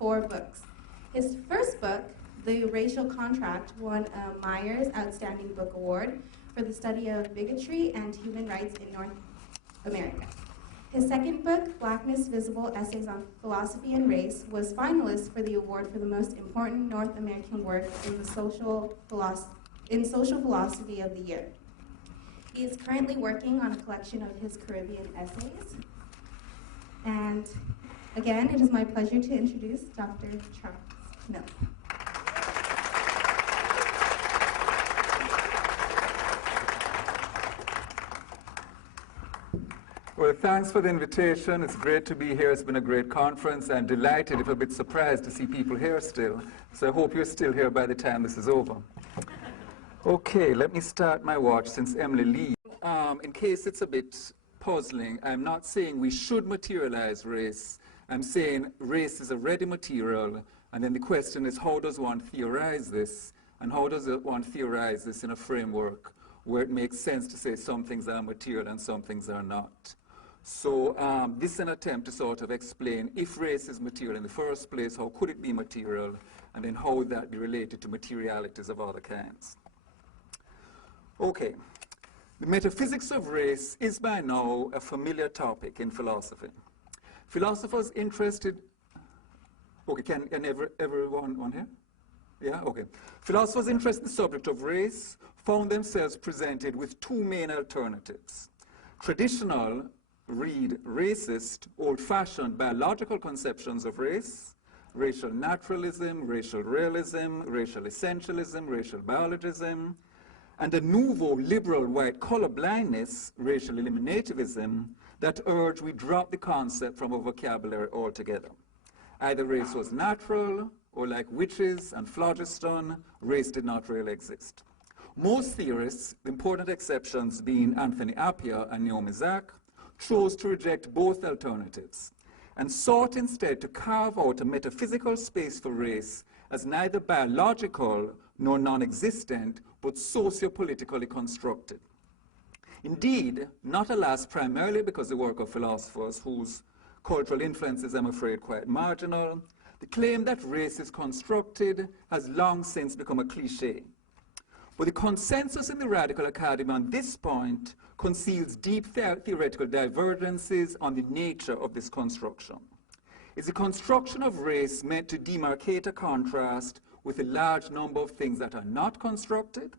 4 books. His first book, The Racial Contract, won a Myers Outstanding Book Award for the study of bigotry and human rights in North America. His second book, Blackness Visible, Essays on Philosophy and Race, was finalist for the award for the most important North American work in the social philosophy of the year. He is currently working on a collection of his Caribbean essays. And again, it is my pleasure to introduce Dr. Charles Mills. Well, thanks for the invitation. It's great to be here. It's been a great conference. I'm delighted, if a bit surprised, to see people here still. So I hope you're still here by the time this is over. Okay, let me start my watch since Emily leaves. In case it's a bit puzzling, I'm not saying we should materialize race. I'm saying race is a ready material, and then the question is, how does one theorize this? And how does one theorize this in a framework where it makes sense to say some things are material and some things are not? So this is an attempt to sort of explain, if race is material in the first place, how could it be material, and then how would that be related to materialities of other kinds? Okay, the metaphysics of race is by now a familiar topic in philosophy. Philosophers interested, okay, can everyone on here? Yeah, okay. Philosophers interested in the subject of race found themselves presented with 2 main alternatives. Traditional, read racist, old-fashioned biological conceptions of race, racial naturalism, racial realism, racial essentialism, racial biologism, and a nouveau liberal white colorblindness, racial eliminativism, that urged we drop the concept from our vocabulary altogether. Either race was natural, or like witches and phlogiston, race did not really exist. Most theorists, the important exceptions being Anthony Appiah and Naomi Zak, chose to reject both alternatives and sought instead to carve out a metaphysical space for race as neither biological nor non-existent, but socio-politically constructed. Indeed, not alas primarily because the work of philosophers whose cultural influence is, I'm afraid, quite marginal, the claim that race is constructed has long since become a cliché. But the consensus in the radical academy on this point conceals deep theoretical divergences on the nature of this construction. Is the construction of race meant to demarcate a contrast with a large number of things that are not constructed?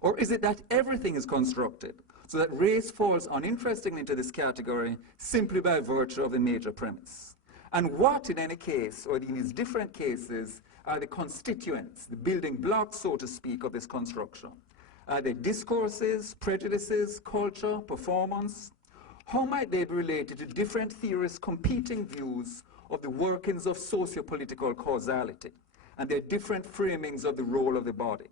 Or is it that everything is constructed, so that race falls uninterestingly into this category simply by virtue of the major premise? And what, in any case, or in these different cases, are the constituents, the building blocks, so to speak, of this construction? Are they discourses, prejudices, culture, performance? How might they be related to different theorists' competing views of the workings of socio-political causality and their different framings of the role of the body?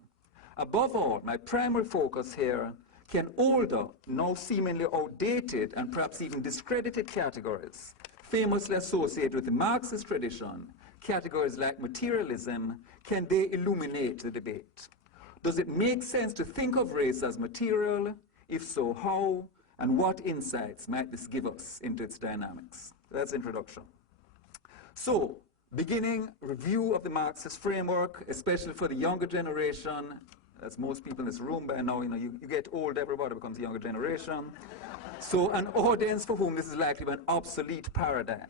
Above all, my primary focus here, can older, now seemingly outdated and perhaps even discredited categories, famously associated with the Marxist tradition, categories like materialism, can they illuminate the debate? Does it make sense to think of race as material? If so, how? And what insights might this give us into its dynamics? That's introduction. So, beginning review of the Marxist framework, especially for the younger generation. As most people in this room by now, you get old, everybody becomes a younger generation. So an audience for whom this is likely to be an obsolete paradigm.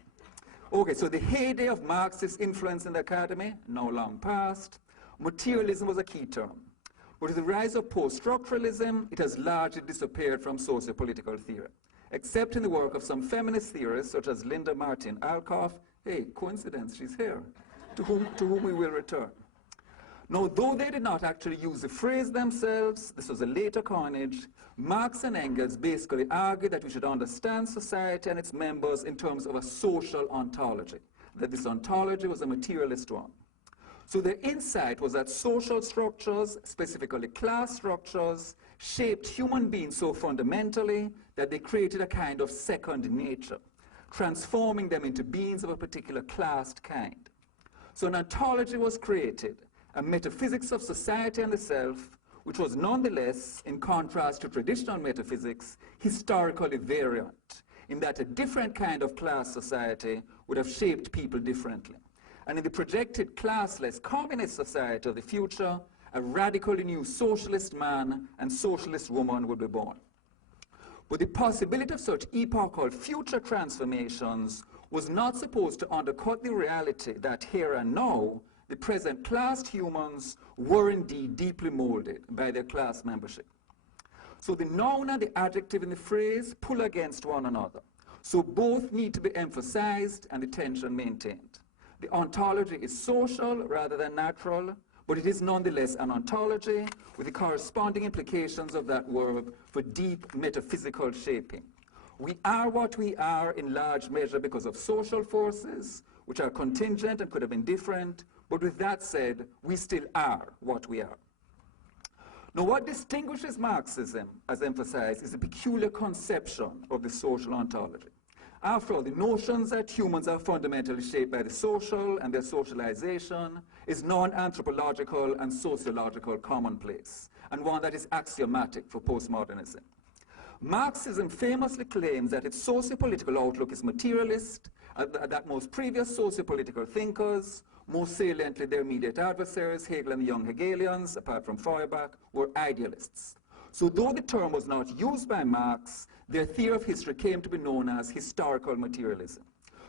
Okay, so the heyday of Marxist influence in the academy, now long past. Materialism was a key term. But with the rise of post-structuralism, it has largely disappeared from socio-political theory, except in the work of some feminist theorists such as Linda Martin Alcoff. Hey, coincidence, she's here, to whom we will return. Now, though they did not actually use the phrase themselves, this was a later coinage, Marx and Engels basically argued that we should understand society and its members in terms of a social ontology, that this ontology was a materialist one. So their insight was that social structures, specifically class structures, shaped human beings so fundamentally that they created a kind of second nature, transforming them into beings of a particular classed kind. So an ontology was created, a metaphysics of society and the self, which was nonetheless, in contrast to traditional metaphysics, historically variant, in that a different kind of class society would have shaped people differently. And in the projected classless communist society of the future, a radically new socialist man and socialist woman would be born. But the possibility of such epochal future transformations was not supposed to undercut the reality that here and now, the present classed humans were indeed deeply molded by their class membership. So the noun and the adjective in the phrase pull against one another. So both need to be emphasized and the tension maintained. The ontology is social rather than natural, but it is nonetheless an ontology with the corresponding implications of that verb for deep metaphysical shaping. We are what we are in large measure because of social forces, which are contingent and could have been different, but with that said, we still are what we are. Now, what distinguishes Marxism, as emphasized, is a peculiar conception of the social ontology. After all, the notions that humans are fundamentally shaped by the social and their socialization is non-anthropological and sociological commonplace, and one that is axiomatic for postmodernism. Marxism famously claims that its socio-political outlook is materialist, that most previous socio-political thinkers, most saliently their immediate adversaries, Hegel and the young Hegelians, apart from Feuerbach, were idealists. So though the term was not used by Marx, their theory of history came to be known as historical materialism.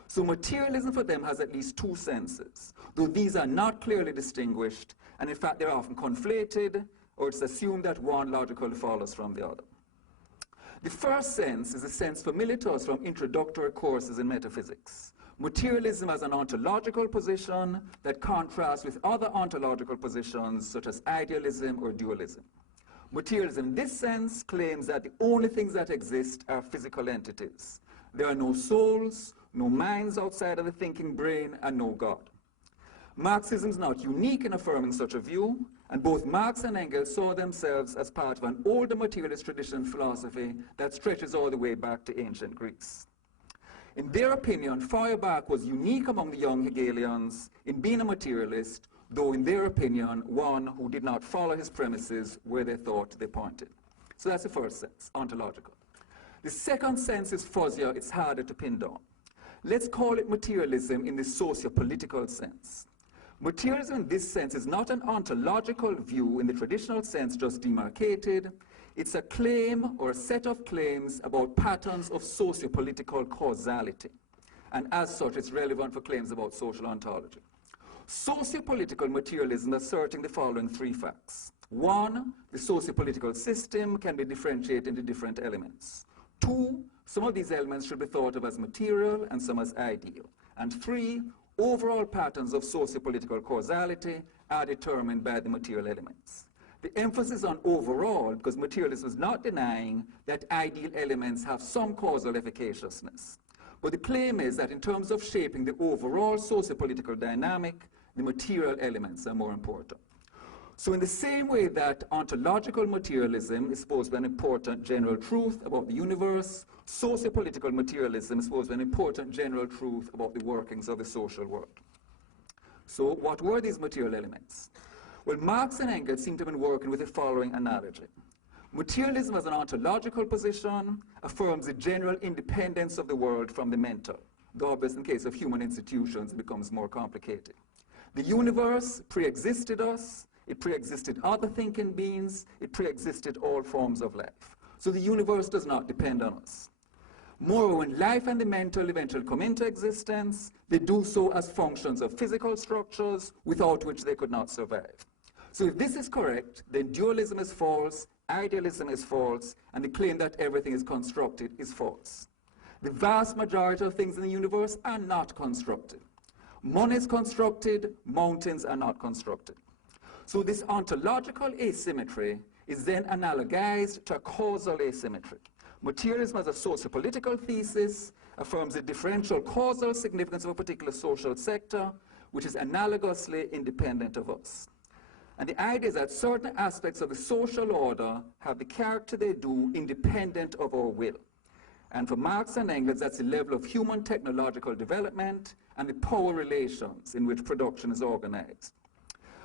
So materialism for them has at least two senses, though these are not clearly distinguished, and in fact they're often conflated, or it's assumed that one logically follows from the other. The first sense is a sense familiar to us from introductory courses in metaphysics. Materialism as an ontological position that contrasts with other ontological positions such as idealism or dualism. Materialism in this sense claims that the only things that exist are physical entities. There are no souls, no minds outside of the thinking brain, and no God. Marxism is not unique in affirming such a view, and both Marx and Engels saw themselves as part of an older materialist tradition of philosophy that stretches all the way back to ancient Greece. In their opinion, Feuerbach was unique among the young Hegelians in being a materialist, though in their opinion, one who did not follow his premises where they thought they pointed. So that's the first sense, ontological. The second sense is fuzzier, it's harder to pin down. Let's call it materialism in the socio-political sense. Materialism in this sense is not an ontological view in the traditional sense just demarcated. It's a claim or a set of claims about patterns of socio-political causality. And as such, it's relevant for claims about social ontology. Socio-political materialism asserting the following three facts. One, the socio-political system can be differentiated into different elements. Two, some of these elements should be thought of as material and some as ideal. And three, overall patterns of socio-political causality are determined by the material elements. The emphasis on overall, because materialism is not denying that ideal elements have some causal efficaciousness. But the claim is that in terms of shaping the overall socio-political dynamic, the material elements are more important. So in the same way that ontological materialism is supposed to be an important general truth about the universe, socio-political materialism is supposed to be an important general truth about the workings of the social world. So what were these material elements? Well, Marx and Engels seem to have been working with the following analogy. Materialism as an ontological position affirms the general independence of the world from the mental. Though obviously in case of human institutions, it becomes more complicated. The universe pre-existed us, it pre-existed other thinking beings, it pre-existed all forms of life. So the universe does not depend on us. Moreover, when life and the mental eventually come into existence, they do so as functions of physical structures without which they could not survive. So if this is correct, then dualism is false, idealism is false, and the claim that everything is constructed is false. The vast majority of things in the universe are not constructed. Money is constructed, mountains are not constructed. So this ontological asymmetry is then analogized to a causal asymmetry. Materialism as a socio-political thesis affirms the differential causal significance of a particular social sector, which is analogously independent of us. And the idea is that certain aspects of the social order have the character they do independent of our will. And for Marx and Engels, that's the level of human technological development and the power relations in which production is organized.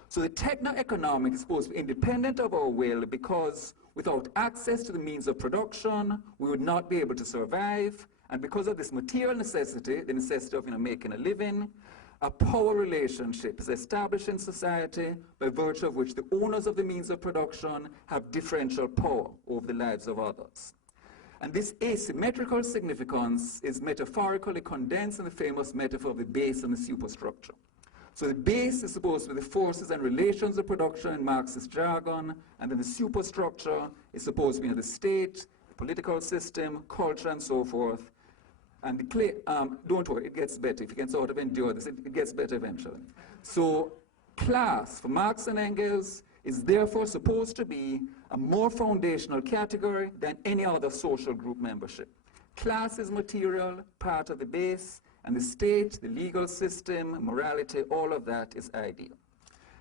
So the techno-economic is supposed to be independent of our will because without access to the means of production, we would not be able to survive. And because of this material necessity, the necessity of making a living, a power relationship is established in society by virtue of which the owners of the means of production have differential power over the lives of others. And this asymmetrical significance is metaphorically condensed in the famous metaphor of the base and the superstructure. So the base is supposed to be the forces and relations of production in Marxist jargon, and then the superstructure is supposed to be the state, the political system, culture, and so forth. And the don't worry, it gets better. If you can sort of endure this, it gets better eventually. So class, for Marx and Engels, is therefore supposed to be a more foundational category than any other social group membership. Class is material, part of the base, and the state, the legal system, morality, all of that is ideal.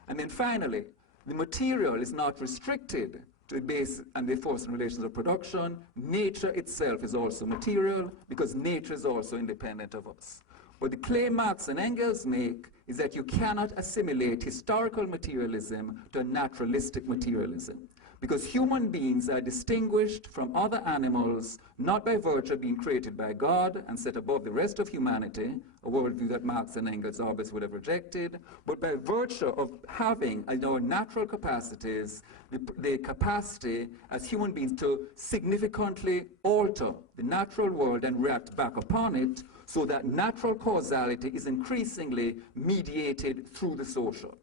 And then finally, the material is not restricted to the base and the force and relations of production. Nature itself is also material because nature is also independent of us. But the claim Marx and Engels make is that you cannot assimilate historical materialism to a naturalistic materialism, because human beings are distinguished from other animals not by virtue of being created by God and set above the rest of humanity, a worldview that Marx and Engels obviously would have rejected, but by virtue of having our natural capacities, the capacity as human beings to significantly alter the natural world and react back upon it, so that natural causality is increasingly mediated through the social.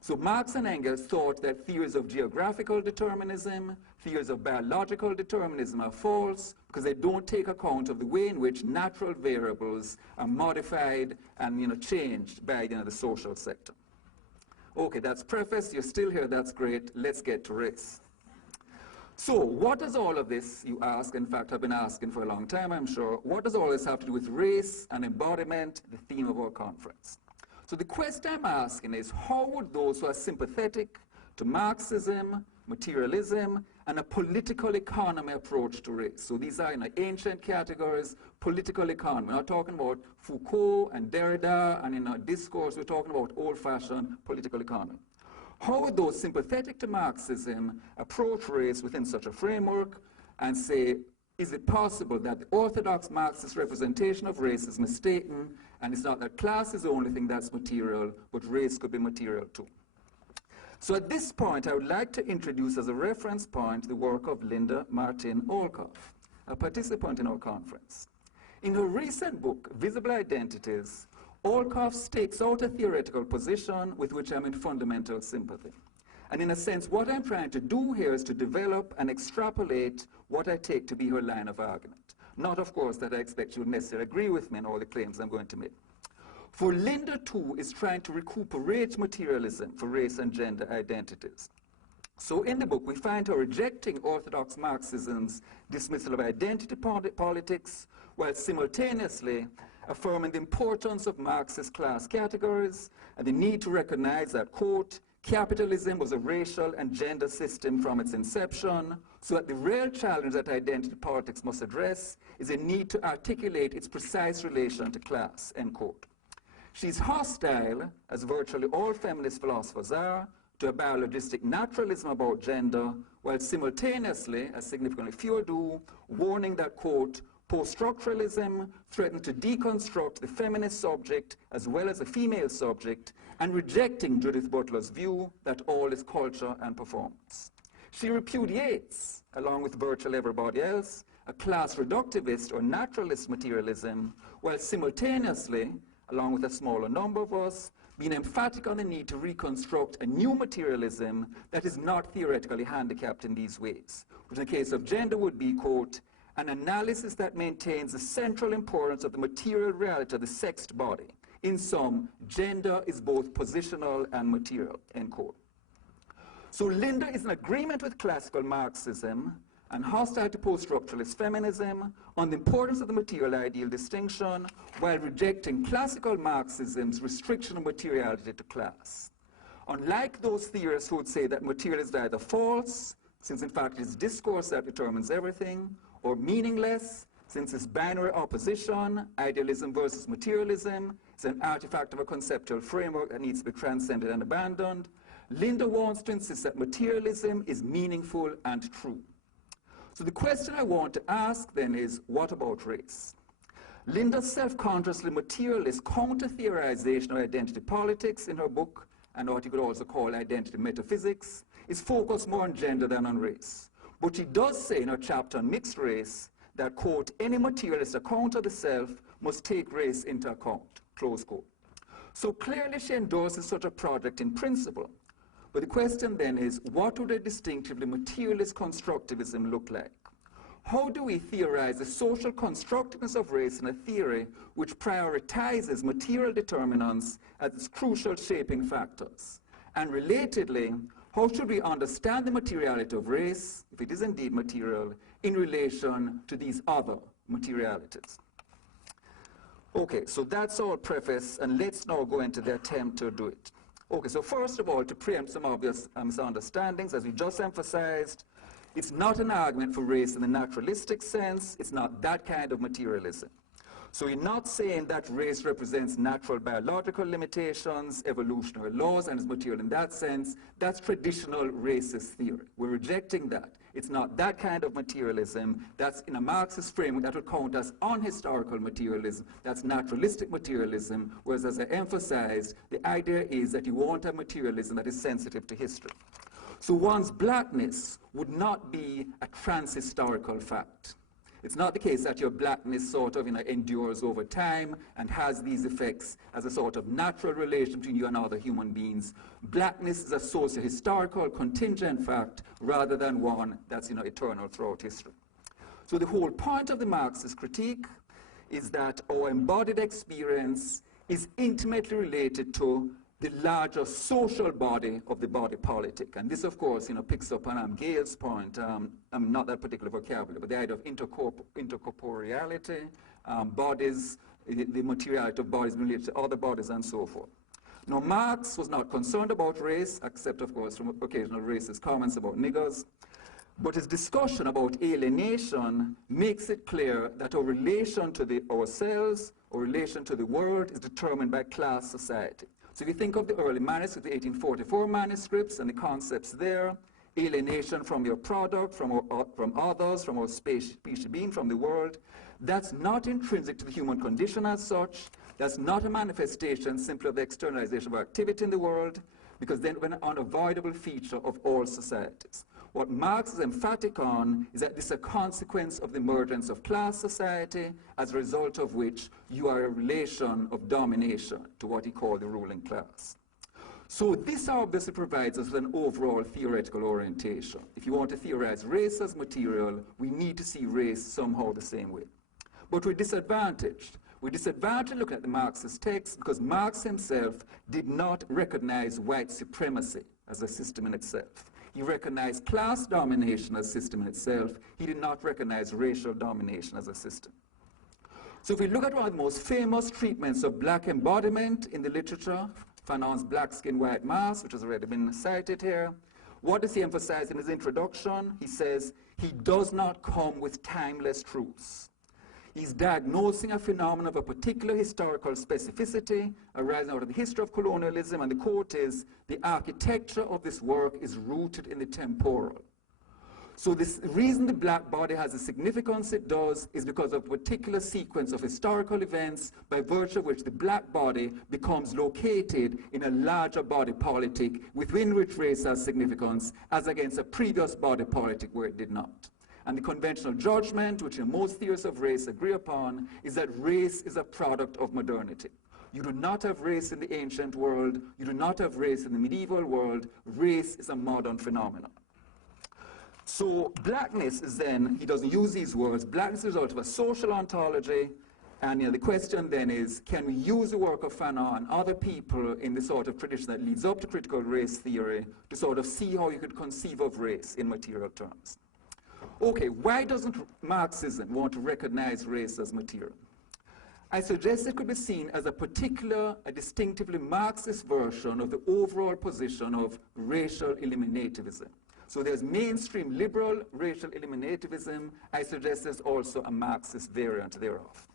So Marx and Engels thought that theories of geographical determinism, theories of biological determinism are false because they don't take account of the way in which natural variables are modified and changed by the social sector. Okay, that's preface. You're still here. That's great. Let's get to race. So what does all of this, you ask, in fact, I've been asking for a long time, I'm sure, what does all this have to do with race and embodiment, the theme of our conference? So the question I'm asking is, how would those who are sympathetic to Marxism, materialism, and a political economy approach to race? So these are ancient categories, political economy. We're not talking about Foucault and Derrida, and in our discourse, we're talking about old-fashioned political economy. How would those sympathetic to Marxism approach race within such a framework and say, is it possible that the orthodox Marxist representation of race is mistaken, and it's not that class is the only thing that's material, but race could be material too? So at this point, I would like to introduce as a reference point the work of Linda Martin Olkoff, a participant in our conference. In her recent book, Visible Identities, Olkoff stakes out a theoretical position with which I'm in fundamental sympathy. And in a sense, what I'm trying to do here is to develop and extrapolate what I take to be her line of argument. Not, of course, that I expect you would necessarily agree with me in all the claims I'm going to make. For Linda, too, is trying to recuperate materialism for race and gender identities. So in the book, we find her rejecting orthodox Marxism's dismissal of identity politics, while simultaneously affirming the importance of Marxist class categories and the need to recognize that, quote, capitalism was a racial and gender system from its inception, so that the real challenge that identity politics must address is a need to articulate its precise relation to class, end quote. She's hostile, as virtually all feminist philosophers are, to a biologistic naturalism about gender, while simultaneously, as significantly fewer do, warning that, quote, post-structuralism threatens to deconstruct the feminist subject as well as the female subject, and rejecting Judith Butler's view that all is culture and performance. She repudiates, along with virtually everybody else, a class reductivist or naturalist materialism, while simultaneously, along with a smaller number of us, being emphatic on the need to reconstruct a new materialism that is not theoretically handicapped in these ways, which in the case of gender would be, quote, an analysis that maintains the central importance of the material reality of the sexed body. In sum, gender is both positional and material, end quote. So Linda is in agreement with classical Marxism and hostile to post-structuralist feminism on the importance of the material ideal distinction, while rejecting classical Marxism's restriction of materiality to class. Unlike those theorists who would say that material is either false, since in fact it's discourse that determines everything, or meaningless, since it's binary opposition, idealism versus materialism, is an artifact of a conceptual framework that needs to be transcended and abandoned, Linda wants to insist that materialism is meaningful and true. So the question I want to ask then is, what about race? Linda's self-consciously materialist counter-theorization of identity politics in her book, and what you could also call identity metaphysics, is focused more on gender than on race. But she does say in her chapter on mixed race that, quote, any materialist account of the self must take race into account, close quote. So clearly she endorses such a project in principle. But the question then is, what would a distinctively materialist constructivism look like? How do we theorize the social constructiveness of race in a theory which prioritizes material determinants as its crucial shaping factors? And relatedly, how should we understand the materiality of race, if it is indeed material, in relation to these other materialities? Okay, so that's our preface, and let's now go into the attempt to do it. Okay, so first of all, to preempt some obvious misunderstandings, as we just emphasized, it's not an argument for race in the naturalistic sense. It's not that kind of materialism. So we're not saying that race represents natural biological limitations, evolutionary laws, and is material in that sense. That's traditional racist theory. We're rejecting that. It's not that kind of materialism. That's in a Marxist framework that would count as unhistorical materialism. That's naturalistic materialism, whereas, as I emphasized, the idea is that you want a materialism that is sensitive to history. So one's blackness would not be a transhistorical fact. It's not the case that your blackness sort of endures over time and has these effects as a sort of natural relation between you and other human beings. Blackness is a socio-historical contingent fact rather than one that's eternal throughout history. So the whole point of the Marxist critique is that our embodied experience is intimately related to the larger social body of the body politic. And this, of course, picks up on Gale's point, not that particular vocabulary, but the idea of intercorporeality, bodies, the materiality of bodies related to other bodies, and so forth. Now, Marx was not concerned about race, except, of course, from occasional racist comments about niggers. But his discussion about alienation makes it clear that our relation to ourselves, our relation to the world, is determined by class society. So if you think of the early manuscripts, the 1844 manuscripts, and the concepts there, alienation from your product, from others, from our species being, from the world, that's not intrinsic to the human condition as such. That's not a manifestation simply of the externalization of activity in the world, because then an unavoidable feature of all societies. What Marx is emphatic on is that this is a consequence of the emergence of class society, as a result of which you are a relation of domination to what he called the ruling class. So this obviously provides us with an overall theoretical orientation. If you want to theorize race as material, we need to see race somehow the same way. But we're disadvantaged. We're disadvantaged looking at the Marxist text because Marx himself did not recognize white supremacy as a system in itself. He recognized class domination as a system in itself. He did not recognize racial domination as a system. So if we look at one of the most famous treatments of black embodiment in the literature, Fanon's Black Skin, White Mask, which has already been cited here, what does he emphasize in his introduction? He says, he does not come with timeless truths. He's diagnosing a phenomenon of a particular historical specificity arising out of the history of colonialism, and the quote is, the architecture of this work is rooted in the temporal. So the reason the black body has the significance it does is because of a particular sequence of historical events by virtue of which the black body becomes located in a larger body politic within which race has significance as against a previous body politic where it did not. And the conventional judgment, which most theorists of race agree upon, is that race is a product of modernity. You do not have race in the ancient world. You do not have race in the medieval world. Race is a modern phenomenon. So blackness is then, he doesn't use these words, blackness is a result of a social ontology. And the question then is, can we use the work of Fanon and other people in the sort of tradition that leads up to critical race theory to sort of see how you could conceive of race in material terms? Okay, why doesn't Marxism want to recognize race as material? I suggest it could be seen as a distinctively Marxist version of the overall position of racial eliminativism. So there's mainstream liberal racial eliminativism. I suggest there's also a Marxist variant thereof.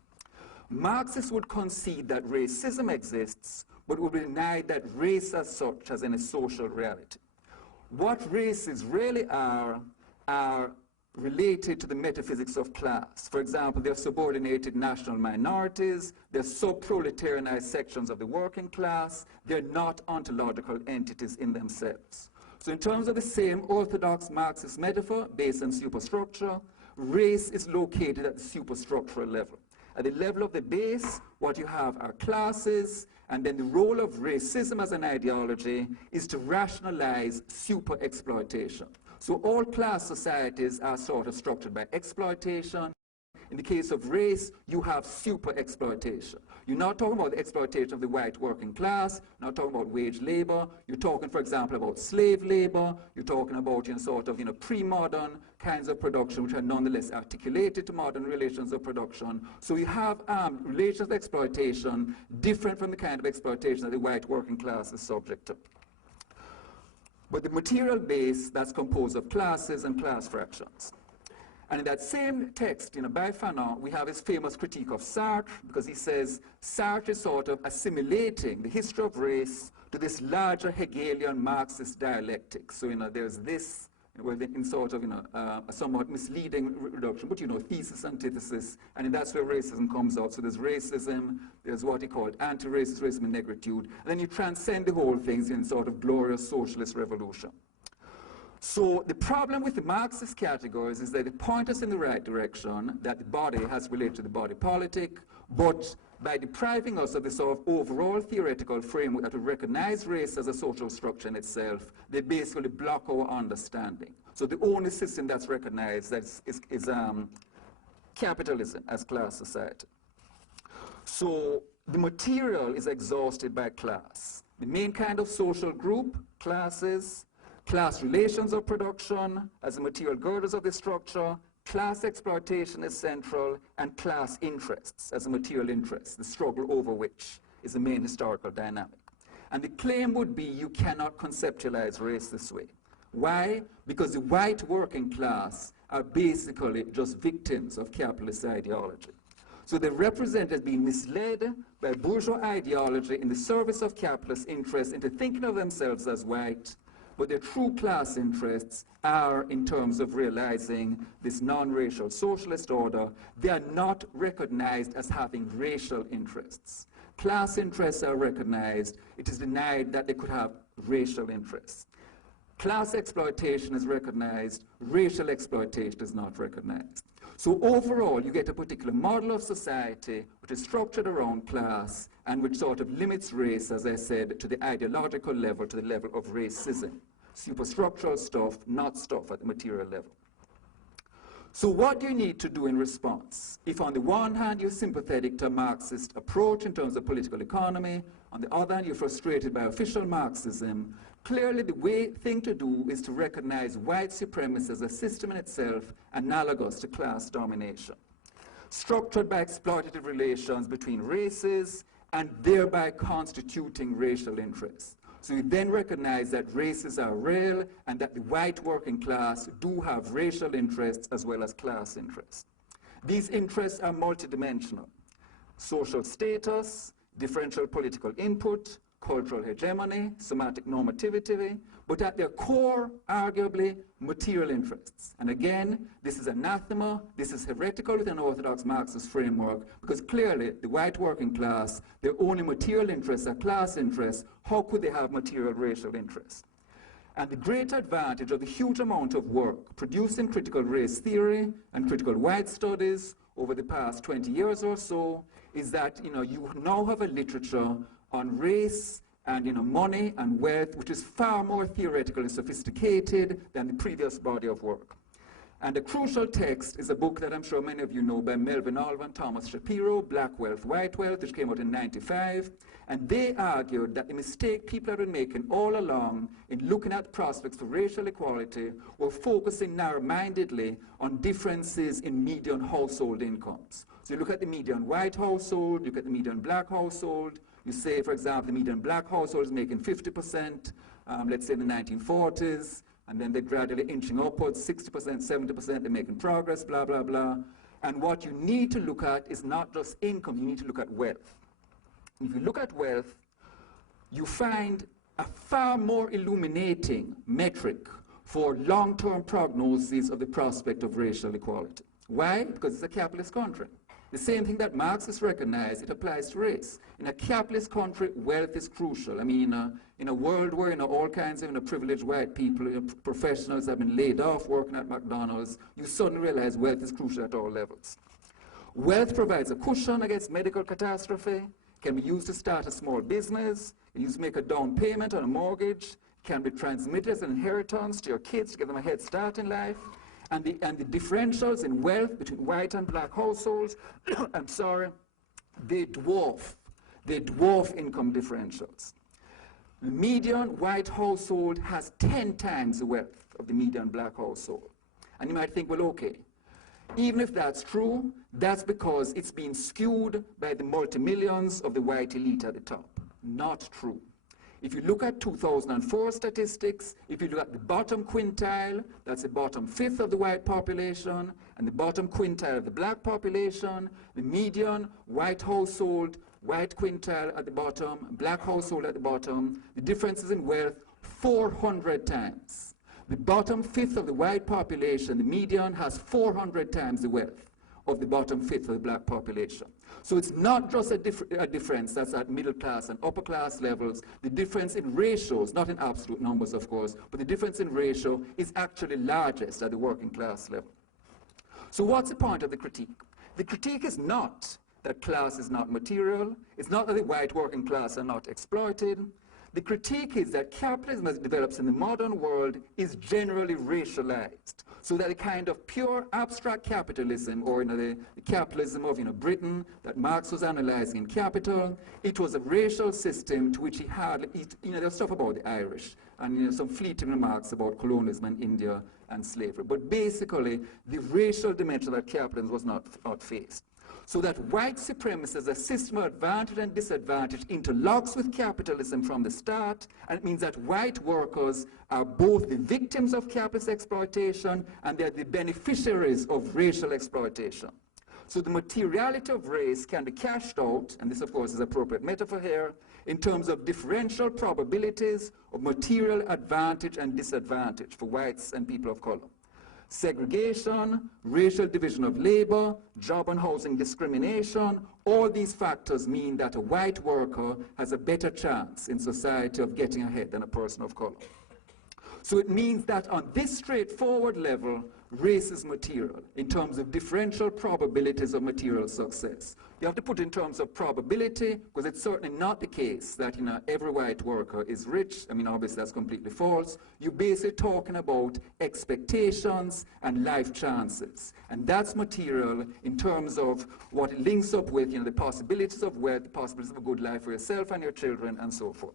Marxists would concede that racism exists, but would deny that race as such has any social reality. What races really are related to the metaphysics of class. For example, they're subordinated national minorities, they're sub-proletarianized sections of the working class, they're not ontological entities in themselves. So in terms of the same orthodox Marxist metaphor based on superstructure, race is located at the superstructural level. At the level of the base, what you have are classes, and then the role of racism as an ideology is to rationalize super-exploitation. So all class societies are sort of structured by exploitation. In the case of race, you have super-exploitation. You're not talking about the exploitation of the white working class, you're not talking about wage labor, you're talking, for example, about slave labor, you're talking about pre-modern kinds of production which are nonetheless articulated to modern relations of production. So you have relations of exploitation different from the kind of exploitation that the white working class is subject to. But the material base, that's composed of classes and class fractions. And in that same text, by Fanon, we have his famous critique of Sartre, because he says Sartre is sort of assimilating the history of race to this larger Hegelian Marxist dialectic. So, there's this, in sort of, a somewhat misleading reduction, but, thesis, antithesis, and that's where racism comes out. So there's racism, there's what he called anti-racist racism and negritude, and then you transcend the whole thing in sort of glorious socialist revolution. So the problem with the Marxist categories is that they point us in the right direction, that the body has related to the body politic, but by depriving us of the sort of overall theoretical framework that would recognize race as a social structure in itself, they basically block our understanding. So the only system that's recognized is capitalism as class society. So the material is exhausted by class. The main kind of social group, classes, class relations of production as the material girders of the structure, class exploitation is central, and class interests as a material interest, the struggle over which is the main historical dynamic. And the claim would be you cannot conceptualize race this way. Why? Because the white working class are basically just victims of capitalist ideology. So they're represented as being misled by bourgeois ideology in the service of capitalist interests into thinking of themselves as white, but their true class interests are in terms of realizing this non-racial socialist order. They are not recognized as having racial interests. Class interests are recognized. It is denied that they could have racial interests. Class exploitation is recognized. Racial exploitation is not recognized. So overall, you get a particular model of society which is structured around class and which sort of limits race, as I said, to the ideological level, to the level of racism. Superstructural stuff, not stuff at the material level. So what do you need to do in response? If on the one hand you're sympathetic to a Marxist approach in terms of political economy, on the other hand you're frustrated by official Marxism, clearly the thing to do is to recognize white supremacy as a system in itself analogous to class domination, structured by exploitative relations between races and thereby constituting racial interests. So you then recognize that races are real and that the white working class do have racial interests as well as class interests. These interests are multidimensional. Social status, differential political input, cultural hegemony, somatic normativity, but at their core, arguably, material interests. And again, this is anathema, this is heretical within orthodox Marxist framework, because clearly the white working class, their only material interests are class interests. How could they have material racial interests? And the great advantage of the huge amount of work produced in critical race theory and critical white studies over the past 20 years or so is that you now have a literature on race and money and wealth, which is far more theoretical and sophisticated than the previous body of work. And a crucial text is a book that I'm sure many of you know by Melvin Oliver and Thomas Shapiro, Black Wealth, White Wealth, which came out in '95. And they argued that the mistake people have been making all along in looking at prospects for racial equality were focusing narrow-mindedly on differences in median household incomes. So you look at the median white household, you look at the median black household. You say, for example, the median black household is making 50%, let's say in the 1940s, and then they're gradually inching upwards, 60%, 70%, they're making progress, blah, blah, blah. And what you need to look at is not just income, you need to look at wealth. If you look at wealth, you find a far more illuminating metric for long-term prognosis of the prospect of racial equality. Why? Because it's a capitalist country. The same thing that Marxists recognize, it applies to race. In a capitalist country, wealth is crucial. I mean, in a world where all kinds of privileged white people, professionals have been laid off working at McDonald's, you suddenly realize wealth is crucial at all levels. Wealth provides a cushion against medical catastrophe, can be used to start a small business, can be used to make a down payment on a mortgage, can be transmitted as an inheritance to your kids to give them a head start in life. And the differentials in wealth between white and black households, I'm sorry, they dwarf income differentials. The median white household has 10 times the wealth of the median black household. And you might think, well, okay, even if that's true, that's because it's been skewed by the multi-millions of the white elite at the top. Not true. If you look at 2004 statistics, if you look at the bottom quintile, that's the bottom fifth of the white population, and the bottom quintile of the black population, the median white household, white quintile at the bottom, black household at the bottom, the differences in wealth 400 times. The bottom fifth of the white population, the median, has 400 times the wealth of the bottom fifth of the black population. So it's not just a difference that's at middle class and upper class levels. The difference in ratios, not in absolute numbers of course, but the difference in ratio is actually largest at the working class level. So what's the point of the critique? The critique is not that class is not material. It's not that the white working class are not exploited. The critique is that capitalism as it develops in the modern world is generally racialized, so that a kind of pure abstract capitalism, or the capitalism of Britain that Marx was analyzing in Capital, it was a racial system to which he hardly, there's stuff about the Irish, and some fleeting remarks about colonialism in India and slavery. But basically, the racial dimension that capitalism was not faced. So that white supremacy as a system of advantage and disadvantage interlocks with capitalism from the start, and it means that white workers are both the victims of capitalist exploitation and they are the beneficiaries of racial exploitation. So the materiality of race can be cashed out, and this of course is an appropriate metaphor here, in terms of differential probabilities of material advantage and disadvantage for whites and people of color. Segregation, racial division of labor, job and housing discrimination, all these factors mean that a white worker has a better chance in society of getting ahead than a person of color. So it means that on this straightforward level, race is material in terms of differential probabilities of material success. You have to put in terms of probability, because it's certainly not the case that every white worker is rich. I mean, obviously that's completely false. You're basically talking about expectations and life chances. And that's material in terms of what it links up with, the possibilities of wealth, the possibilities of a good life for yourself and your children, and so forth.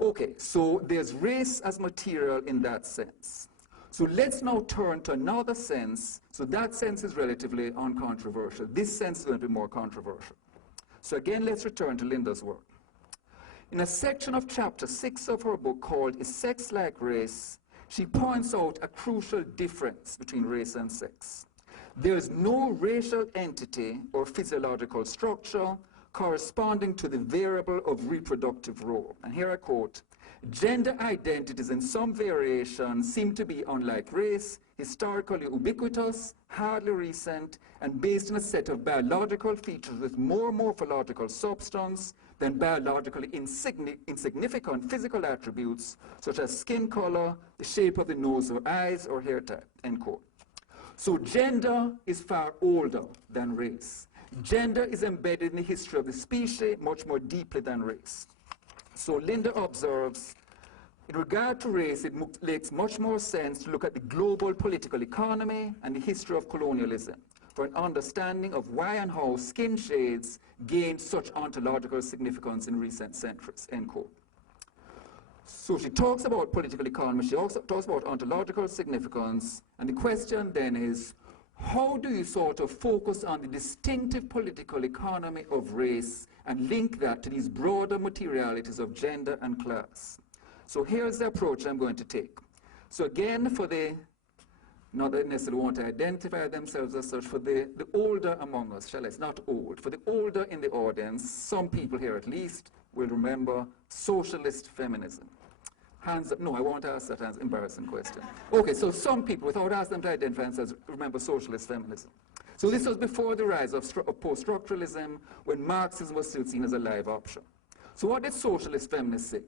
Okay, so there's race as material in that sense. So let's now turn to another sense. So that sense is relatively uncontroversial. This sense is going to be more controversial. So again, let's return to Linda's work. In a section of chapter 6 of her book called Is Sex Like Race?, she points out a crucial difference between race and sex. There is no racial entity or physiological structure corresponding to the variable of reproductive role. And here I quote, "Gender identities in some variation seem to be, unlike race, historically ubiquitous, hardly recent, and based on a set of biological features with more morphological substance than biologically insignificant physical attributes, such as skin color, the shape of the nose or eyes, or hair type," end quote. So gender is far older than race. Gender is embedded in the history of the species much more deeply than race. So Linda observes, in regard to race, it makes much more sense to look at the global political economy and the history of colonialism for an understanding of why and how skin shades gained such ontological significance in recent centuries, end quote. So she talks about political economy, she also talks about ontological significance, and the question then is, how do you sort of focus on the distinctive political economy of race and link that to these broader materialities of gender and class? So here's the approach I'm going to take. So again, for the, not that they necessarily want to identify themselves as such, for the older among us, shall I say, not old, for the older in the audience, some people here at least will remember socialist feminism. Hands up. No, I won't ask that. That's an embarrassing question. Okay, so some people, without asking them to identify themselves, remember socialist feminism. So this was before the rise of post-structuralism, when Marxism was still seen as a live option. So what did socialist feminists say?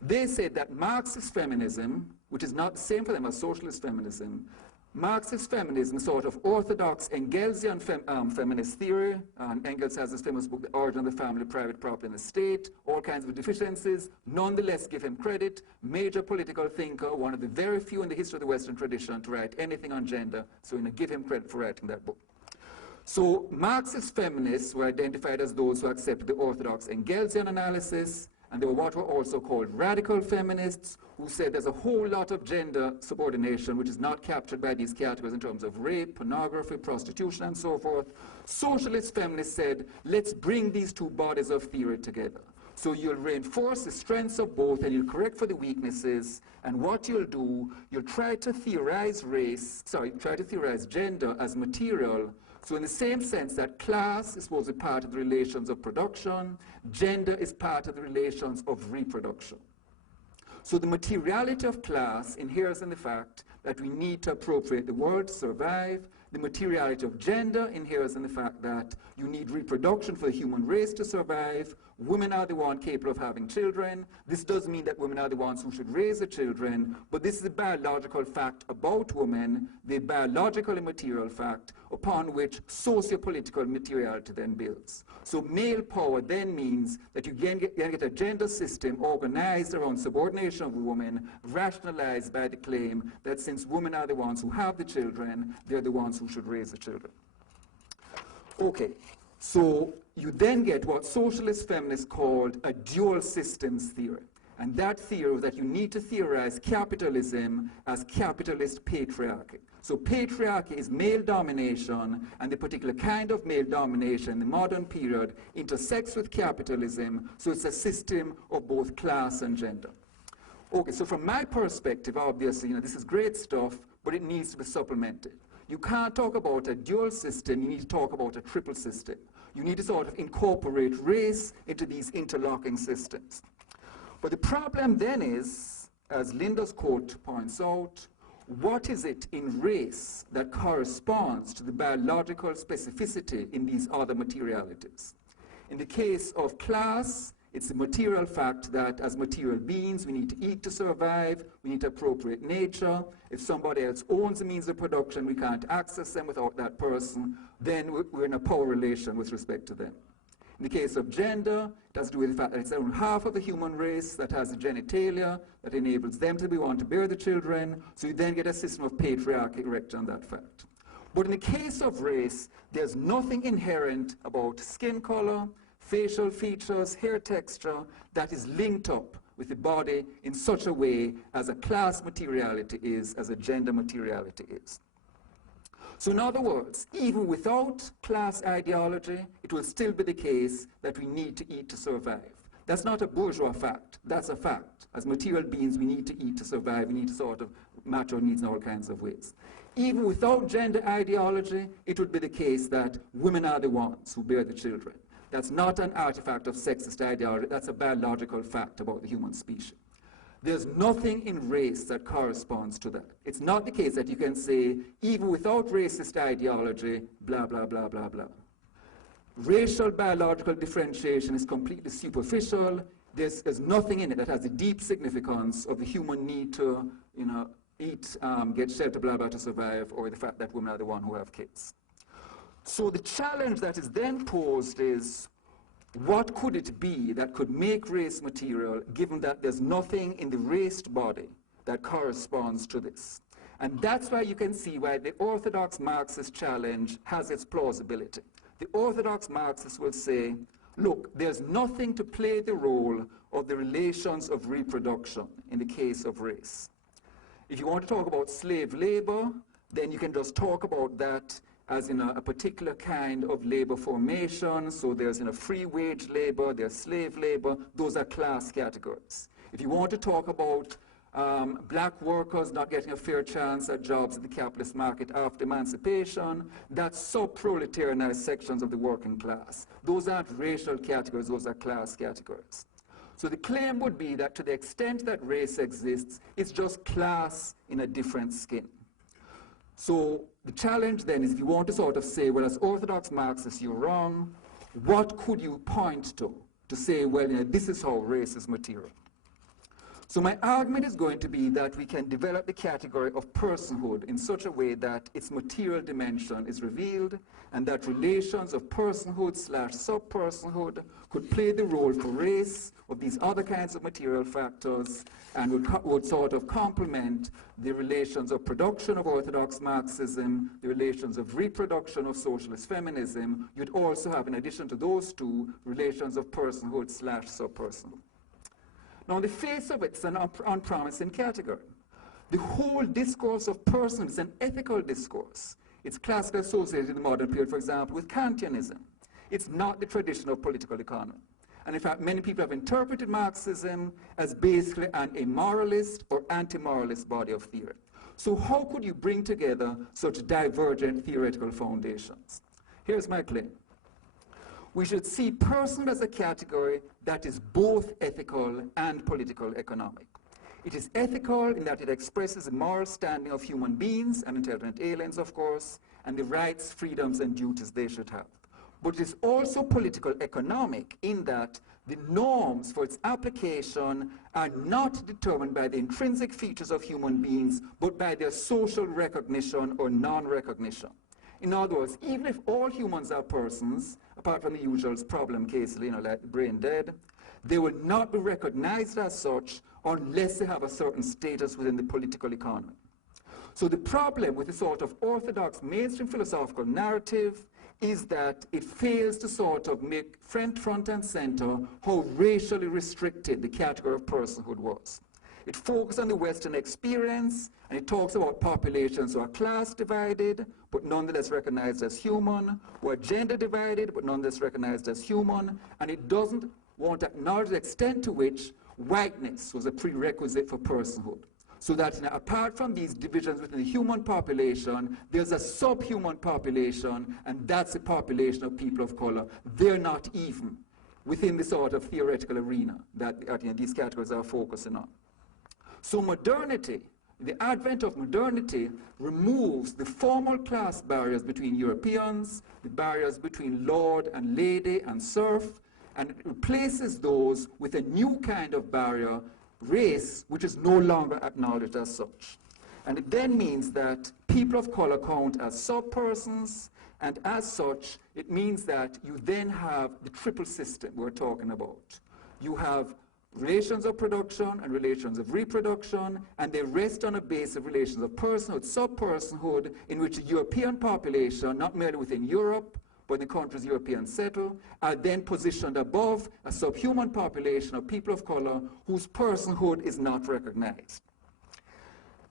They said that Marxist feminism, which is not the same for them as socialist feminism, Marxist feminism, sort of orthodox Engelsian feminist theory, and Engels has this famous book, The Origin of the Family, Private Property and the State, all kinds of deficiencies, nonetheless give him credit, major political thinker, one of the very few in the history of the Western tradition to write anything on gender, so give him credit for writing that book. So Marxist feminists were identified as those who accepted the orthodox Engelsian analysis, and they were what were also called radical feminists, who said there's a whole lot of gender subordination which is not captured by these categories in terms of rape, pornography, prostitution, and so forth. Socialist feminists said, let's bring these two bodies of theory together. So you'll reinforce the strengths of both and you'll correct for the weaknesses, and what you'll do, you'll try to theorize gender as material. So in the same sense that class is supposed to be part of the relations of production, gender is part of the relations of reproduction. So the materiality of class inheres in the fact that we need to appropriate the world to survive. The materiality of gender inheres in the fact that you need reproduction for the human race to survive. Women are the ones capable of having children. This doesn't mean that women are the ones who should raise the children, but this is a biological fact about women, the biological and material fact upon which socio-political materiality then builds. So male power then means that you get a gender system organized around subordination of women, rationalized by the claim that since women are the ones who have the children, they're the ones who should raise the children. Okay, so you then get what socialist feminists called a dual systems theory. And that theory was that you need to theorize capitalism as capitalist patriarchy. So patriarchy is male domination, and the particular kind of male domination in the modern period intersects with capitalism, so it's a system of both class and gender. Okay, so from my perspective, obviously, this is great stuff, but it needs to be supplemented. You can't talk about a dual system, you need to talk about a triple system. You need to sort of incorporate race into these interlocking systems. But the problem then is, as Linda's quote points out, what is it in race that corresponds to the biological specificity in these other materialities? In the case of class, it's the material fact that as material beings, we need to eat to survive, we need to appropriate nature. If somebody else owns the means of production, we can't access them without that person, then we're in a power relation with respect to them. In the case of gender, it has to do with the fact that it's around half of the human race that has the genitalia that enables them to be one to bear the children, so you then get a system of patriarchy erected on that fact. But in the case of race, there's nothing inherent about skin color, facial features, hair texture that is linked up with the body in such a way as a class materiality is, as a gender materiality is. So in other words, even without class ideology, it will still be the case that we need to eat to survive. That's not a bourgeois fact, that's a fact. As material beings, we need to eat to survive, we need to sort of match our needs in all kinds of ways. Even without gender ideology, it would be the case that women are the ones who bear the children. That's not an artifact of sexist ideology, that's a biological fact about the human species. There's nothing in race that corresponds to that. It's not the case that you can say, even without racist ideology, blah, blah, blah, blah, blah. Racial biological differentiation is completely superficial. There's nothing in it that has the deep significance of the human need to, eat, get shelter, blah, blah, to survive, or the fact that women are the ones who have kids. So the challenge that is then posed is, what could it be that could make race material, given that there's nothing in the raced body that corresponds to this? And that's why you can see why the orthodox Marxist challenge has its plausibility. The orthodox Marxists will say, look, there's nothing to play the role of the relations of reproduction in the case of race. If you want to talk about slave labor, then you can just talk about that as in a particular kind of labor formation. So there's free wage labor, there's slave labor, those are class categories. If you want to talk about black workers not getting a fair chance at jobs in the capitalist market after emancipation, that's sub-proletarianized sections of the working class. Those aren't racial categories, those are class categories. So the claim would be that to the extent that race exists, it's just class in a different skin. So the challenge then is, if you want to sort of say, well, as orthodox Marxists, you're wrong, what could you point to say, well, you know, this is how race is material? So my argument is going to be that we can develop the category of personhood in such a way that its material dimension is revealed, and that relations of personhood / sub-personhood could play the role for race of these other kinds of material factors, and would sort of complement the relations of production of orthodox Marxism, the relations of reproduction of socialist feminism. You'd also have, in addition to those two, relations of personhood / sub-personhood. Now, on the face of it, it's an unpromising category. The whole discourse of personhood is an ethical discourse. It's classically associated in the modern period, for example, with Kantianism. It's not the tradition of political economy. And in fact, many people have interpreted Marxism as basically an amoralist or anti-moralist body of theory. So how could you bring together such divergent theoretical foundations? Here's my claim. We should see personhood as a category that is both ethical and political economic. It is ethical in that it expresses the moral standing of human beings and intelligent aliens, of course, and the rights, freedoms, and duties they should have. But it is also political economic in that the norms for its application are not determined by the intrinsic features of human beings, but by their social recognition or non-recognition. In other words, even if all humans are persons, apart from the usual problem cases, you know, like brain dead, they will not be recognized as such unless they have a certain status within the political economy. So the problem with the sort of orthodox mainstream philosophical narrative is that it fails to sort of make front and center how racially restricted the category of personhood was. It focuses on the Western experience, and it talks about populations who are class divided, but nonetheless recognized as human, who are gender divided, but nonetheless recognized as human, and it doesn't want to acknowledge the extent to which whiteness was a prerequisite for personhood. So that, you know, apart from these divisions within the human population, there's a subhuman population, and that's the population of people of color. They're not even within the sort of theoretical arena that you know, these categories are focusing on. So modernity, the advent of modernity, removes the formal class barriers between Europeans, the barriers between lord and lady and serf, and it replaces those with a new kind of barrier, race, which is no longer acknowledged as such. And it then means that people of color count as sub-persons, and as such, it means that you then have the triple system we're talking about. You have relations of production and relations of reproduction, and they rest on a base of relations of personhood, sub-personhood, in which the European population, not merely within Europe, but the countries Europeans settle, are then positioned above a subhuman population of people of color whose personhood is not recognized.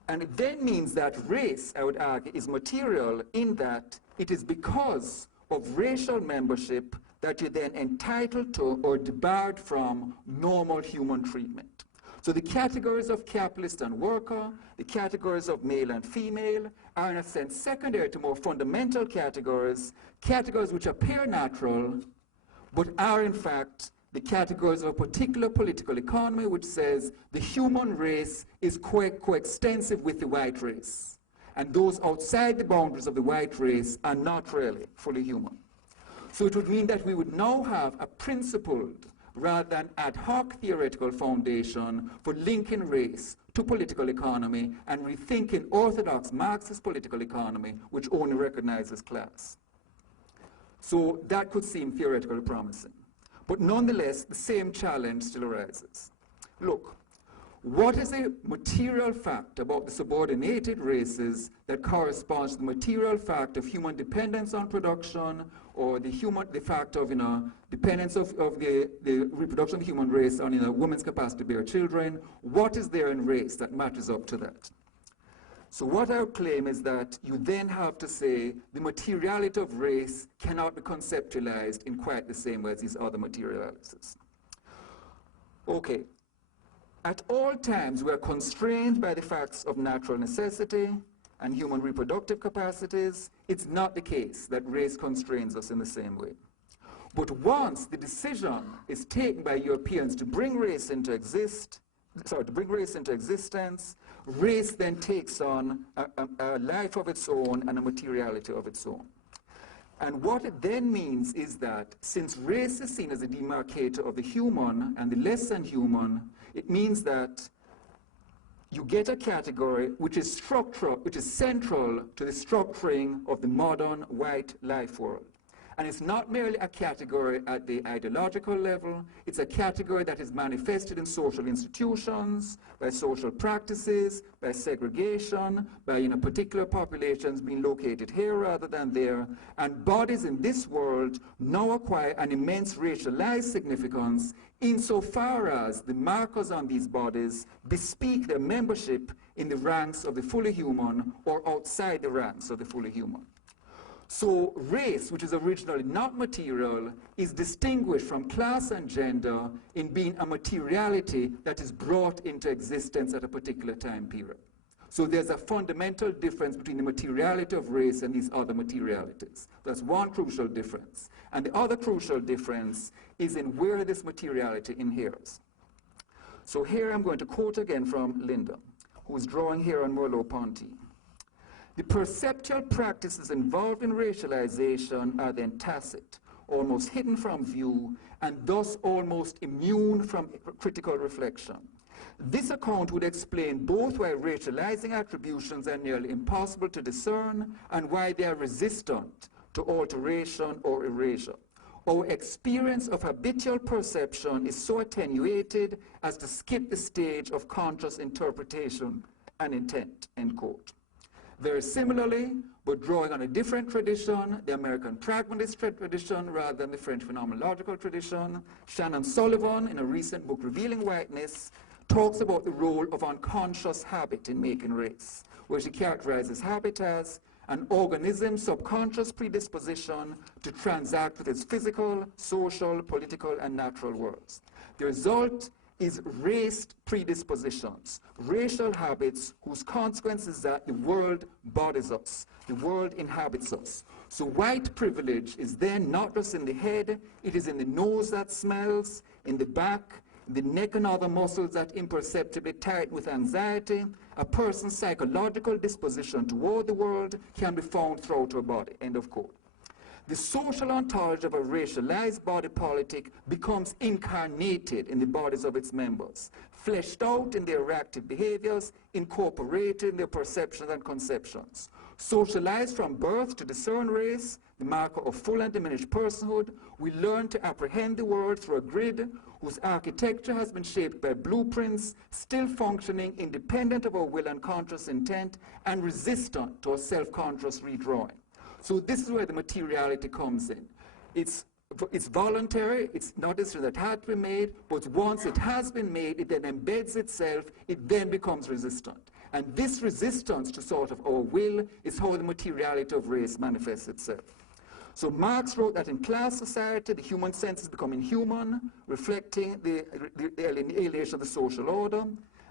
And it then means that race, I would argue, is material in that it is because of racial membership that you're then entitled to or debarred from normal human treatment. So the categories of capitalist and worker, the categories of male and female, are in a sense secondary to more fundamental categories, categories which appear natural, but are in fact the categories of a particular political economy which says the human race is coextensive with the white race. And those outside the boundaries of the white race are not really fully human. So it would mean that we would now have a principled rather than ad hoc theoretical foundation for linking race to political economy and rethinking orthodox Marxist political economy, which only recognizes class. So that could seem theoretically promising. But nonetheless, the same challenge still arises. Look, what is a material fact about the subordinated races that corresponds to the material fact of human dependence on production, or the fact of dependence of the reproduction of the human race on a woman's capacity to bear children? What is there in race that matches up to that? So what I would claim is that you then have to say the materiality of race cannot be conceptualized in quite the same way as these other materialities. Okay. At all times, we are constrained by the facts of natural necessity and human reproductive capacities. It's not the case that race constrains us in the same way. But once the decision is taken by Europeans to bring race into existence, race then takes on a life of its own and a materiality of its own. And what it then means is that since race is seen as a demarcator of the human and the less than human, it means that you get a category which is structural, which is central to the structuring of the modern white life world. And it's not merely a category at the ideological level, it's a category that is manifested in social institutions, by social practices, by segregation, by particular populations being located here rather than there. And bodies in this world now acquire an immense racialized significance insofar as the markers on these bodies bespeak their membership in the ranks of the fully human or outside the ranks of the fully human. So race, which is originally not material, is distinguished from class and gender in being a materiality that is brought into existence at a particular time period. So there's a fundamental difference between the materiality of race and these other materialities. That's one crucial difference. And the other crucial difference is in where this materiality inheres. So here I'm going to quote again from Linda, who's drawing here on Merleau-Ponty. The perceptual practices involved in racialization are then tacit, almost hidden from view, and thus almost immune from critical reflection. This account would explain both why racializing attributions are nearly impossible to discern and why they are resistant to alteration or erasure. Our experience of habitual perception is so attenuated as to skip the stage of conscious interpretation and intent, end quote. Very similarly, but drawing on a different tradition, the American pragmatist tradition rather than the French phenomenological tradition, Shannon Sullivan, in a recent book, Revealing Whiteness, talks about the role of unconscious habit in making race, where she characterizes habit as an organism's subconscious predisposition to transact with its physical, social, political, and natural worlds. The result is race predispositions, racial habits whose consequence is that the world bodies us, the world inhabits us. So white privilege is then not just in the head, it is in the nose that smells, in the back, the neck and other muscles that imperceptibly tighten with anxiety. A person's psychological disposition toward the world can be found throughout her body, end of quote. The social ontology of a racialized body politic becomes incarnated in the bodies of its members, fleshed out in their reactive behaviors, incorporated in their perceptions and conceptions. Socialized from birth to discern race, the marker of full and diminished personhood, we learn to apprehend the world through a grid whose architecture has been shaped by blueprints, still functioning independent of our will and conscious intent, and resistant to a self-conscious redrawing. So this is where the materiality comes in. It's voluntary, it's not a decision that had to be made, but once it has been made, it then embeds itself, it then becomes resistant. And this resistance to sort of our will is how the materiality of race manifests itself. So Marx wrote that in class society, the human sense is becoming human, reflecting the alienation of the social order.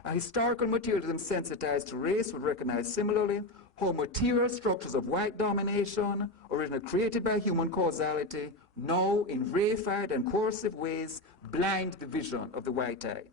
A historical materialism sensitized to race would recognize similarly how material structures of white domination, originally created by human causality, now in reified and coercive ways blind the vision of the white eye.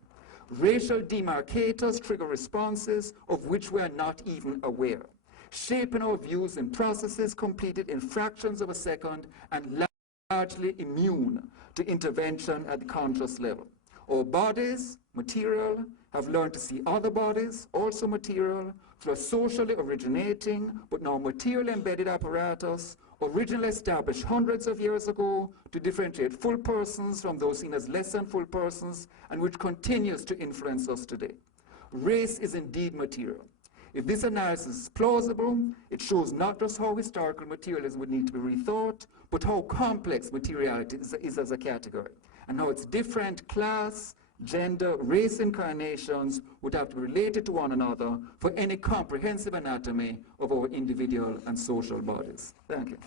Racial demarcators trigger responses of which we are not even aware, shaping our views in processes completed in fractions of a second and largely immune to intervention at the conscious level. Our bodies, material, have learned to see other bodies, also material, through a socially originating but now materially embedded apparatus originally established hundreds of years ago to differentiate full persons from those seen as less than full persons, and which continues to influence us today. Race is indeed material. If this analysis is plausible, it shows not just how historical materialism would need to be rethought, but how complex materiality is as a category, and how its different class, gender, race incarnations would have to be related to one another for any comprehensive anatomy of our individual and social bodies. Thank you.